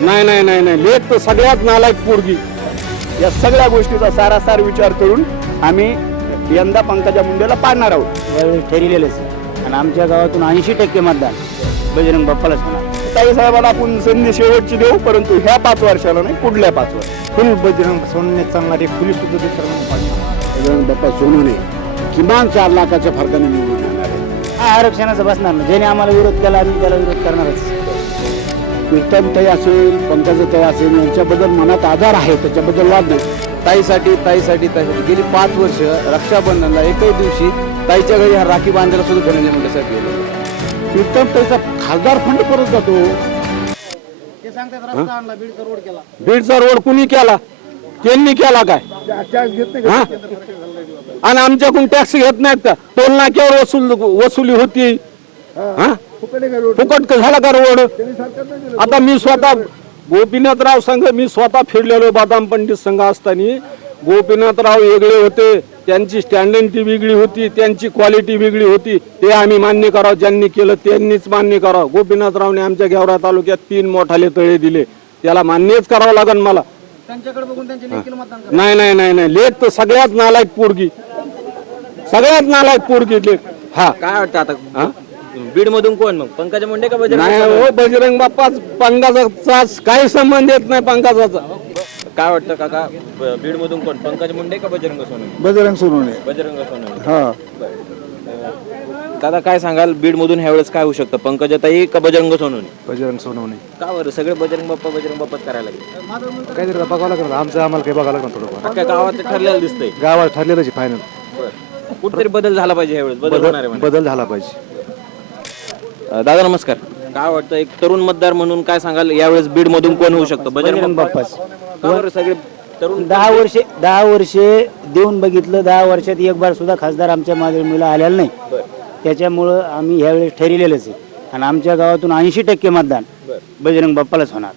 नाही नाही नाही नाही. लेख तर सगळ्यात नालायक पोरगी. या सगळ्या गोष्टीचा सारासार विचार करून आम्ही यंदा पंकजा मुंडेला पाडणार आहोत. यावेळी ठरलेलंच आहे. आणि आमच्या गावातून ऐंशी टक्के मतदान बजरंग बाप्पालाच होणार. ताई साहेबांना आपण संधी शेवटची देऊ परंतु ह्या पाच वर्षाला नाही पुढल्या पाच वर्ष. फुल बजरंग सोडणे चालणारे पोलीस सुद्धा दुसरं बजरंग बाप्पा सोनूने किमान चार लाखाच्या फरकाने निवडून येणार आहे. हा आरक्षणाचं बसणार ना ज्याने आम्हाला विरोध केला आम्ही त्याला विरोध करणारच. कीर्तनताई असेल पंकजताई असेल यांच्याबद्दल मनात आधार आहे त्याच्याबद्दल वाद नाही. ताईसाठी ताईसाठी ताईसाठी. गेली पाच वर्ष रक्षाबंधनला एकही दिवशी ताईच्या घरी हा राखी बांधायला सुद्धा धनंजय मुंडे साहेब गेले कीर्तनताईचा खासदार फंड परत जातो. बीडचा रोड कुणी केला? त्यांनी केला काय? हा? आणि आमच्याकडून टॅक्स घेत नाहीत का? टोल नाक्यावर वसूल वसुली होती. हा? फुकट का झाला का रोड? आता मी स्वतः गोपीनाथराव संघ मी स्वतः फिरलेलो बदाम पंडित संघ असताना. गोपीनाथराव वेगळे होते त्यांची स्टँडर्ड ती वेगळी होती त्यांची क्वालिटी वेगळी होती. ते आम्ही मान्य करावं ज्यांनी केलं त्यांनीच मान्य करावं. गोपीनाथरावने आमच्या गेवरा तालुक्यात तीन मोठाले तळे दिले. त्याला मान्यच करावं लागेल मला. नाही नाही नाही नाही. लेख तर सगळ्यात नालायक पोरगी. सगळ्यात नालायक पोरगी लेख. हा. काय वाटतं आता? हा? बीड मधून कोण मग? पंकजा मुंडे का बजरंग नाही सोनवणे? हो बजरंग बाप्पा पंकजाचा काही संबंध येत नाही पंकजाचा. काय वाटतं काका? बीड मधून कोण? पंकज मुंडे का बजरंग सोनवणे? बजरंग सोनूने बजरंग सोनवणे. हा. दादा काय सांगाल? बीड मधून ह्या वेळेस काय होऊ शकतं? पंकजाताई का बजरंग सोनवणे? बजरंग सोनवणे. का बरं? सगळे बजरंग बाप्पा बजरंग बाप्पाच करायला लागले. काहीतरी बघावं लागलं आमचं आम्हाला काही बघावं लागलं थोडंफार. अख्ख्या गावात ठरलेलं दिसतंय. गावात ठरलेलंच फायनल कुठेतरी बदल झाला पाहिजे ह्यावेळेस. बदल होणार आहे म्हणे. बदल झाला पाहिजे. अं, दादा नमस्कार. काय वाटतं एक तरुण मतदार म्हणून काय सांगाल? यावेळेस बीड मधून कोण होऊ शकतं? बजरंग बाप्पा. का बरं सगळे तरुण दहा वर्षे दहा वर्षे देऊन बघितलं दहा वर्षात एक बार सुद्धा खासदार आमच्या मागेला आलेला नाही. त्याच्यामुळं आम्ही ह्यावेळेस ठरलेलंच आहे. आणि आमच्या गावातून ऐंशी टक्के मतदान बजरंग बाप्पालाच होणार.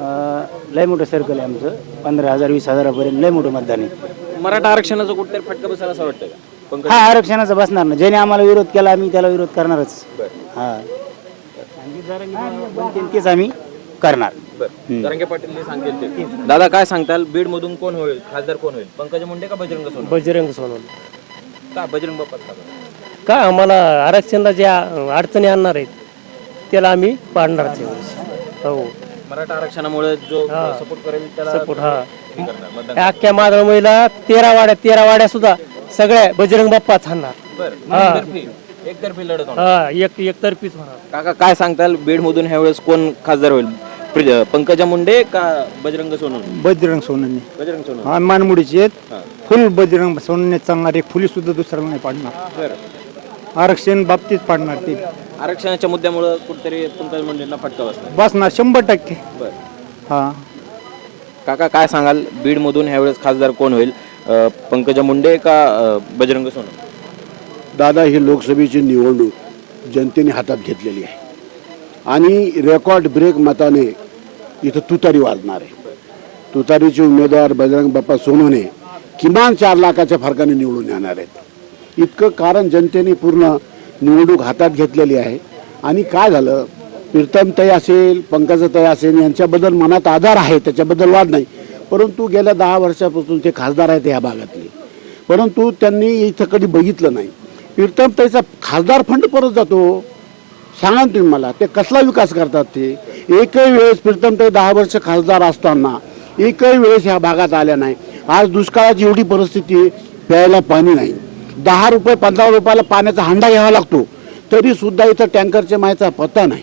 अं, लय मोठं सर्कल आहे आमचं. पंधरा हजार वीस हजारापर्यंत लय मोठं मतदान आहे. मराठा आरक्षणाचं कुठेतरी फटका बसायला असं वाटतं का? पंकज हा आरक्षणाचं बसणार ना. ज्याने आम्हाला विरोध केला आम्ही त्याला विरोध करणारच. हा. तेच आम्ही करणार. पाटील ते. दादा काय सांगताल? बीड मधून कोण होईल? खासदार कोण होईल? पंकज मुंडे का बजरंग सोनवणे? बजरंग सोनवणे. का बजरंग बाप्पा का बरं? आम्हाला आरक्षणाला ज्या अडचणी आणणार आहेत त्याला आम्ही पाडणार हो. मराठा आरक्षणामुळे जो सपोर्ट करेल त्याला सपोर्ट हा. हे करणार, मतदान त्या अख्ख्या मादळमळीला तेरा वाड्या तेरा वाड्या सुद्धा सगळ्या बजरंग बाप्पाच हाणणार. बरं. एकतर्फी एकतर्फी लढत होणार. हा एक एकतर्फीच होणार. काका काय सांगताल? बीड मधून ह्या वेळेस कोण खासदार होईल? पंकजा मुंडे का बजरंग सोनवणे? बजरंग सोनवणे. बजरंग सोनवणे. हा मानमुडीचे आहेत. फुल बजरंग सोनवणे चालणारे पोलीस सुद्धा दुसऱ्याला नाही पाडणार. बरं. आरक्षण बाबतीत पाडणार ते. आरक्षणाच्या मुद्द्यामुळे कुठेतरी पंकज मुंडेंना फटका बसला. बसणार शंभर टक्के. बरं. हा. काका काय सांगाल? बीड मधून ह्या वेळेस खासदार कोण होईल? पंकजा मुंडे का बजरंग सोनवणे दादा ही लोकसभेची निवडणूक जनतेने हातात घेतलेली आहे. आणि रेकॉर्ड ब्रेक मताने इथं तुतारी वाजणार आहे. तुतारीचे उमेदवार बजरंग बाप्पा सोनवणे किमान चार लाखाच्या फरकाने निवडून येणार आहेत. इतकं कारण जनतेने पूर्ण निवडणूक हातात घेतलेली आहे. आणि काय झालं? प्रीतमताई असेल पंकजाताई असेल यांच्याबद्दल मनात आधार आहे त्याच्याबद्दल वाद नाही. परंतु गेल्या दहा वर्षापासून ते खासदार आहेत या भागातले. परंतु त्यांनी इथं कधी बघितलं नाही. प्रीतमताईचा खासदार फंड परत जातो. सांगा ना तुम्ही मला ते कसला विकास करतात ते? एकही वेळेस प्रीतम ते दहा वर्ष खासदार असताना एकही वेळेस ह्या भागात आल्या नाही. आज दुष्काळाची एवढी परिस्थिती प्यायला पाणी नाही. दहा रुपये पंधरा रुपयाला पाण्याचा हंडा घ्यावा लागतो. तरीसुद्धा इथं टँकरच्या मायचा पत्ता नाही.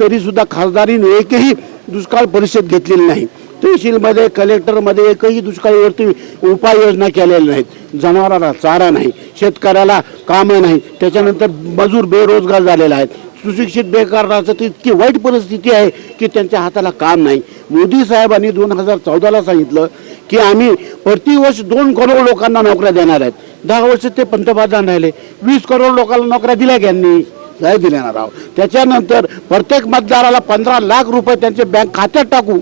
तरीसुद्धा खासदारीने एकही दुष्काळ परिषद घेतलेली नाही. तहसीलमध्ये कलेक्टरमध्ये एकही दुष्काळीवरती उपाययोजना केलेल्या नाहीत. जनावराला चारा नाही शेतकऱ्याला कामं नाही त्याच्यानंतर मजूर बेरोजगार झालेले आहेत. सुशिक्षित बेकाराचं ती इतकी वाईट परिस्थिती आहे की त्यांच्या हाताला काम नाही. मोदी साहेबांनी दोन हजार चौदाला सांगितलं की आम्ही प्रतिवर्ष दोन करोड लोकांना नोकऱ्या देणार आहेत. दहा वर्ष ते पंतप्रधान राहिले. वीस करोड लोकांना नोकऱ्या दिल्या त्यांनी नाही दिल्या ना राव. त्याच्यानंतर प्रत्येक मतदाराला पंधरा लाख रुपये त्यांचे बँक खात्यात टाकू.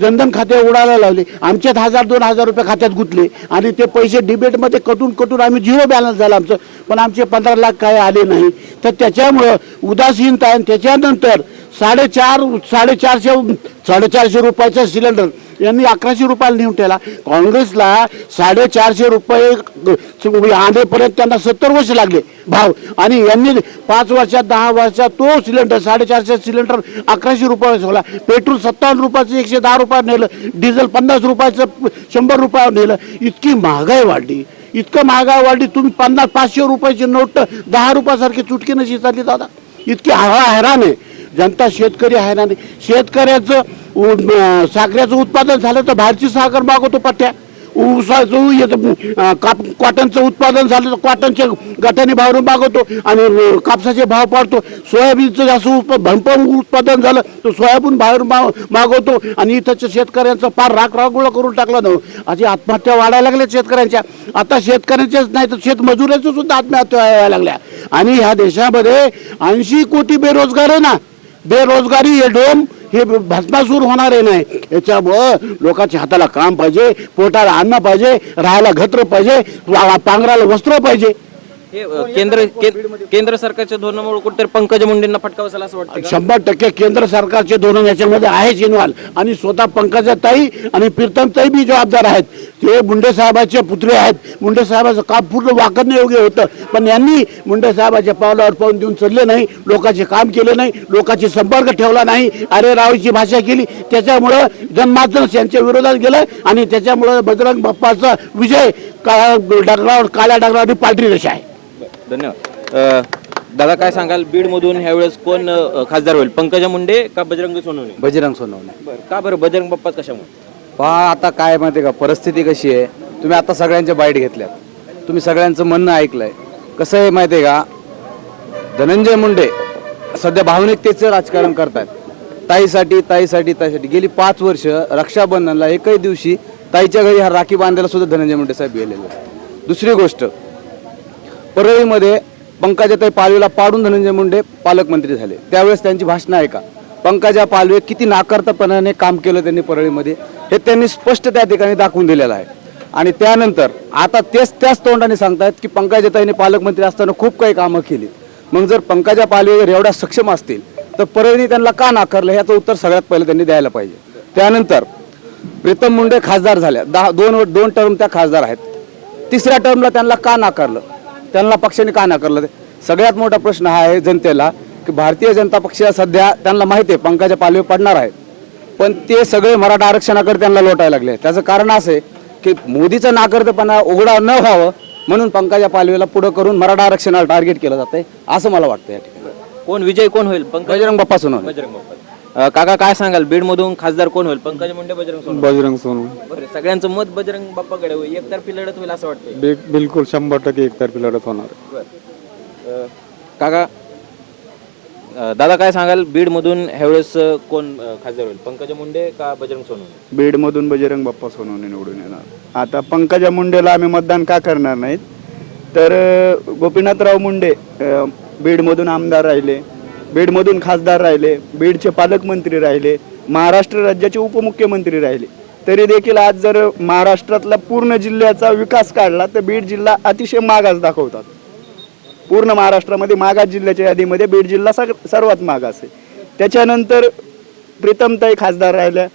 जनधन खाते उडायला लावले. आमच्यात हजार दोन हजार रुपये खात्यात गुंतले. आणि ते पैसे डिबेटमध्ये कटून कटून आम्ही झिरो बॅलन्स झालं आमचं. पण आमचे पंधरा लाख काय आले नाही. तर त्याच्यामुळं उदासीनता आणि त्याच्यानंतर साडेचार साडेचारशे साडेचारशे रुपयाचा सिलेंडर यांनी अकराशे रुपयाला नेऊन ठेवला. काँग्रेसला साडेचारशे रुपये म्हणजे आणेपर्यंत त्यांना सत्तर वर्ष लागले भाव. आणि यांनी पाच वर्षात दहा वर्षात तो सिलेंडर साडेचारशे सिलेंडर अकराशे रुपयावर ठेवला पेट्रोल सत्तावन्न रुपयाचं एकशे दहा रुपयावर नेलं. डिझेल पन्नास रुपयाचं शंभर रुपयावर नेलं. इतकी महागाई वाढली. इतकं महागाई वाढली तुम्ही पन्नास पाचशे रुपयाची नोट दहा रुपयासारखी चुटकीनं चालली दादा. इतकी हवा हैराण आहे. जनता शेतकरी आहे आहे शेतकऱ्याचं उ- अं, साखरेचं उत्पादन झालं तर बाहेरची साखर मागवतो पट्ट्या. ऊसाचं येतं काप कॉटनचं उत्पादन झालं तर कॉटनच्या गटाने भावरून मागवतो आणि कापसाचे भाव पाडतो. सोयाबीनचं जास्त उत्प भरपूर उत्पादन झालं तर सोयाबीन बाहेर मा- मागवतो आणि इथंच्या शेतकऱ्यांचं पार राख रागोळा करून टाकला ना हो. अशी आत्महत्या वाढायला लागल्या शेतकऱ्यांच्या. आता शेतकऱ्यांच्याच नाही तर शेतमजुराच्या सुद्धा आत्महत्या व्हायला लागल्या. आणि ह्या देशामध्ये ऐंशी कोटी बेरोजगार आहे ना बेरोजगारी हे डोम हे भस्मासूर होणार आहे नाही. याच्यामुळं लोकांच्या हाताला काम पाहिजे पोटाला अन्न पाहिजे राहायला घत्र पाहिजे पांघराला वस्त्र पाहिजे. हे अ, केंद्र के- केंद्र सरकारच्या धोरणामुळे कुठेतरी पंकजा मुंडेंना फटका बसेल असं वाटतं का? शंभर टक्के केंद्र सरकारचे धोरण याच्यामध्ये आहेच इन्व्हॉल्व. आणि स्वतः पंकजाताई आणि प्रीतमताई बी जबाबदार आहेत. ते मुंडे साहेबाचे पुत्रे आहेत. मुंडे साहेबाचं काम पूर्ण वाकरणे योग्य होतं. पण यांनी मुंडे साहेबाच्या पावलावर पाहून देऊन चालले नाही. लोकांचे काम केले नाही. लोकांशी संपर्क ठेवला नाही. अरे रावची भाषा केली. त्याच्यामुळं जनमानस यांच्या विरोधात गेलं. आणि त्याच्यामुळं बजरंग बाप्पाचा विजय का डगरावर काळ्या डगरावर पालटी रेषा आहे? धन्यवाद. अ, दादा काय सांगाल? बीड मधून ह्यावेळेस कोण अ, खासदार होईल? पंकजा मुंडे का बजरंग सोनवणे? बजरंग सोनवणे. बरं का बरं? बजरंग बाप्पा कशामुळे? पहा आता काय माहिती का परिस्थिती कशी आहे? तुम्ही आता सगळ्यांच्या बाईट घेतल्यात. तुम्ही सगळ्यांचं म्हणणं ऐकलंय. कसं आहे माहिती आहे का? धनंजय मुंडे सध्या भावनिकतेचं राजकारण करतायत. ताईसाठी ताईसाठी ताईसाठी गेली पाच वर्ष रक्षाबंधनला एकही दिवशी ताईच्या घरी हा राखी बांधायला सुद्धा धनंजय मुंडे साहेब गेलेले दुसरी गोष्ट परळीमध्ये पंकजाताई पालवीला पाडून धनंजय मुंडे पालकमंत्री झाले. त्यावेळेस त्यांची भाषणं ऐका पंकजा पालवे किती नाकारतापणाने काम केलं त्यांनी परळीमध्ये हे त्यांनी स्पष्ट त्या ठिकाणी दाखवून दिलेलं आहे. आणि त्यानंतर आता तेच त्याच तोंडाने सांगतायत की पंकजाताईने पालकमंत्री असताना खूप काही कामं केली मग जर पंकजा पालवे जर एवढ्या सक्षम असतील तर परळीने त्यांना का नाकारलं? ह्याचं उत्तर सगळ्यात पहिलं त्यांनी द्यायला पाहिजे. त्यानंतर प्रीतम मुंडे खासदार झाल्या दहा दोन दोन टर्म त्या खासदार आहेत. तिसऱ्या टर्मला त्यांना का नाकारलं? त्यांना पक्षाने का नाकारलं? ते सगळ्यात मोठा प्रश्न हा आहे जनतेला की भारतीय जनता पक्ष सध्या त्यांना माहिती आहे पंकजा पालवे पडणार आहेत. पण ते सगळे मराठा आरक्षणाकडे त्यांना लोटायला लागले त्याचं कारण असं आहे की मोदीचं नाकर्तेपणा उघडा न व्हावं म्हणून पंकजा पालवेला पुढे करून मराठा आरक्षणाला टार्गेट केलं जातंय असं मला वाटतं या ठिकाणी. कोण विजय कोण होईल? पंकज बजरंग बाप्पा बजरंग बाप्पा. अ, काका काय सांगाल? बीड मधून खासदार कोण होईल? पंकजा मुंडे बजरंग सोनवणे. बजरंग सोनवणे. बरं सगळ्यांचं मत बजरंग बाप्पाकडे होईल. एकतर्फी लढत होईल असं वाटतं बि- बिलकुल शंभर टक्के एकतर्फी लढत होणार. अ, काका अ, दादा काय सांगाल? बीड मधून ह्यावेळेस अ, कोण अ, खासदार होईल? पंकजा मुंडे का बजरंग सोनवणे? बीडमधून बजरंग बाप्पा सोनवणे निवडून येणार. आता पंकजा मुंडेला आम्ही मतदान का करणार नाहीत? तर अ, गोपीनाथराव मुंडे अ, बीडमधून आमदार राहिले. बीडमधून खासदार राहिले बीडचे पालकमंत्री राहिले महाराष्ट्र राज्याचे उपमुख्यमंत्री राहिले. तरी देखील आज जर महाराष्ट्रातला पूर्ण जिल्ह्याचा विकास काढला तर बीड जिल्हा अतिशय मागास दाखवतात. पूर्ण महाराष्ट्रामध्ये मागास जिल्ह्याच्या यादीमध्ये बीड जिल्हा सग सर्वात मागास आहे. त्याच्यानंतर प्रीतमताई खासदार राहिल्या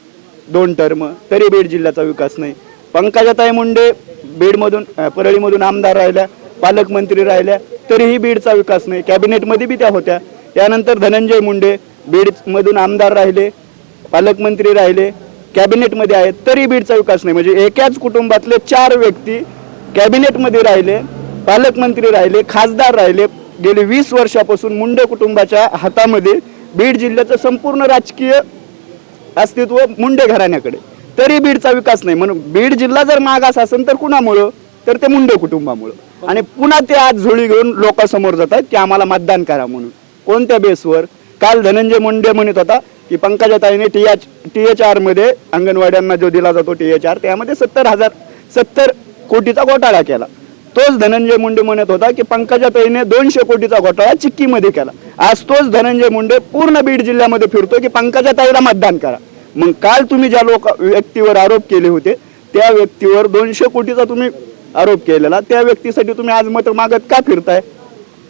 दोन टर्म तरी बीड जिल्ह्याचा विकास नाही. पंकजाताई मुंडे बीडमधून परळीमधून आमदार राहिल्या पालकमंत्री राहिल्या तरीही बीडचा विकास नाही. कॅबिनेटमध्ये बी त्या होत्या. त्यानंतर धनंजय मुंडे बीडमधून आमदार राहिले पालकमंत्री राहिले कॅबिनेटमध्ये आहेत तरी बीडचा विकास नाही. म्हणजे एकाच कुटुंबातले चार व्यक्ती कॅबिनेटमध्ये राहिले पालकमंत्री राहिले खासदार राहिले. गेले वीस वर्षापासून मुंडे कुटुंबाच्या हातामध्ये बीड जिल्ह्याचं संपूर्ण राजकीय अस्तित्व मुंडे घराण्याकडे. तरी बीडचा विकास नाही. म्हणून बीड जिल्हा जर मागास असेल तर कुणामुळं? तर ते मुंडे कुटुंबामुळं. आणि पुन्हा ते आज झोळी घेऊन लोकांसमोर जात आहेत की आम्हाला मतदान करा म्हणून. कोणत्या बेसवर? काल धनंजय मुंडे म्हणत होता की पंकजाताईने टी एच टी एच आरमध्ये अंगणवाड्यांना जो दिला जातो टी एच आर त्यामध्ये सत्तर हजार सत्तर कोटीचा घोटाळा केला. तोच धनंजय मुंडे म्हणत होता की पंकजाताईने दोनशे कोटीचा घोटाळा चिक्कीमध्ये केला. आज तोच धनंजय मुंडे पूर्ण बीड जिल्ह्यामध्ये फिरतो की पंकजाताईला मतदान करा. मग काल तुम्ही ज्या लोक व्यक्तीवर आरोप केले होते त्या व्यक्तीवर दोनशे कोटीचा तुम्ही आरोप केलेला. त्या व्यक्तीसाठी तुम्ही आज मत मागत का फिरताय?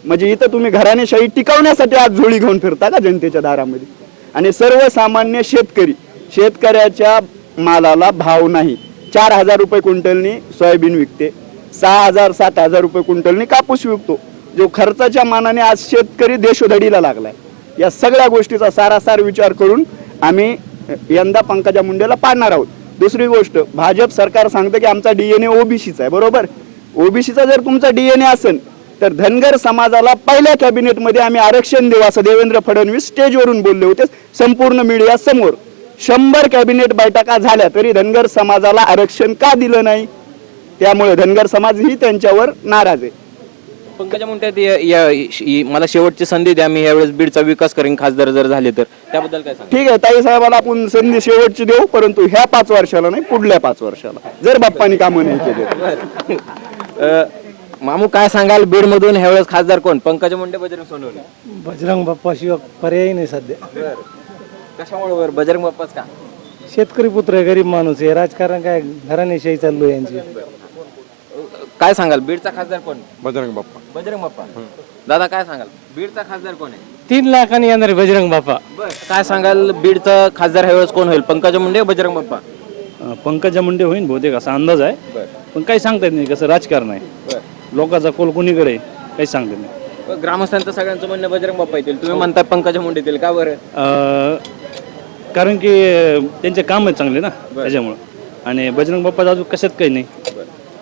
म्हणजे इथं तुम्ही घराणेशाही टिकवण्यासाठी आज झोळी घेऊन फिरता का जनतेच्या दारामध्ये? आणि सर्वसामान्य शेतकरी शेतकऱ्याच्या मालाला भाव नाही. चार हजार रुपये क्विंटलनी सोयाबीन विकते. सहा हजार सात हजार रुपये क्विंटलनी कापूस विकतो. जो खर्चाच्या मानाने आज शेतकरी देशोधडीला लागलाय. या सगळ्या गोष्टीचा सारासार विचार करून आम्ही यंदा पंकजा मुंडेला पाडणार आहोत. दुसरी गोष्ट भाजप सरकार सांगतं की आमचा डीएनए ओबीसीचा आहे बरोबर? ओबीसीचा जर तुमचा डीएनए असेल तर धनगर समाजाला पहिल्या कॅबिनेटमध्ये आम्ही आरक्षण देऊ असं देवेंद्र फडणवीस स्टेजवरून बोलले होते. संपूर्ण मीडिया समोर शंभर कॅबिनेट बैठका झाल्या तरी धनगर समाजाला आरक्षण का दिलं नाही? त्यामुळे धनगर समाज ही त्यांच्यावर नाराज आहे. पंकजा श- मला शेवटची संधी द्या. मी यावेळेस बीडचा विकास करेन खासदार जर झाले तर. त्याबद्दल काय ठीक आहे ताई साहेबाला आपण संधी शेवटची देऊ परंतु ह्या पाच वर्षाला नाही पुढल्या पाच वर्षाला. जर बाप्पानी कामं नाही केले. मामू काय सांगाल? बीड मधून ह्यावेळेस खासदार कोण? पंकजा मुंडे बजरंग सोनवणे. बजरंग बाप्पाशिवाय पर्याय नाही सध्या. कशामुळे बरं? बजरंग बाप्पाच का? शेतकरी पुत्र आहे गरीब माणूस आहे. राजकारण काय? घराणेशाही चालू आहे यांची. काय सांगाल? बीडचा खासदार कोण? बजरंग बाप्पा. बजरंग बाप्पा. दादा काय सांगाल? बीडचा खासदार कोण आहे? तीन लाखांनी येणार आहे बजरंग बाप्पा. काय सांगाल? बीडचा खासदार ह्यावेळेस कोण होईल? पंकजा मुंडे बजरंग बाप्पा? पंकजा मुंडे होईन बहुतेक असा अंदाज आहे. पण काही सांगता येत नाही कसं राजकारण आहे. लोकांचा कोल कोणीकडे आहे, काही सांगता नाही ग्रामस्थांचं सगळ्यांचं म्हणणं बजरंग बाप्पा येतील. तुम्ही म्हणता पंकजा मुंडे येतील. का बरं? अं, कारण की अं, त्यांचे काम आहेत चांगले ना त्याच्यामुळं. आणि बजरंग बाप्पा अजून कशात काही नाही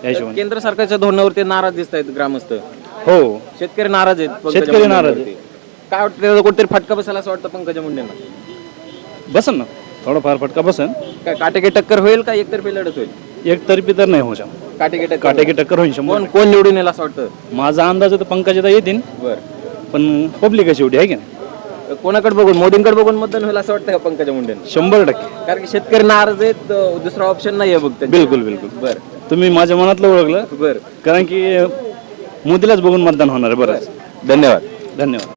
या हिशोबाने. केंद्र सरकारच्या धोरणावरती नाराज दिसत आहेत ग्रामस्थ. हो. शेतकरी नाराज आहेत पंकजा शेतकरी नाराज मुंडेंवरती. काय वाटतं त्याचा कुठेतरी फटका बसायला असं वाटतं पंकजा मुंडेंना? बसन ना. थोडाफार फटका बसन काय काटेकी टक्कर होईल का एकतर्फी लढत होईल? एकतर्फी तर नाही हो शंभर काटेकी टक्कर काटेकी टक्कर होईल शंभर कोण कोण निवडून येईल असं वाटतं? माझा अंदाज तर पंकजा येतील. बरं. पण पब्लिक आहे शेवटी आहे की नाही? कोणाकडे बघून मोदींकडे बघून मतदान होईल असं वाटतं का पंकजा मुंडेंना? शंभर टक्के. कारण की शेतकरी नाराज आहेत अं, दुसरा ऑप्शन नाही आहे बघ. बिलकुल बिलकुल. बरं. तुम्ही माझ्या मनातलं ओळखलं. बरं. कारण की मोदीलाच बघून मतदान होणार आहे बरं. धन्यवाद. धन्यवाद.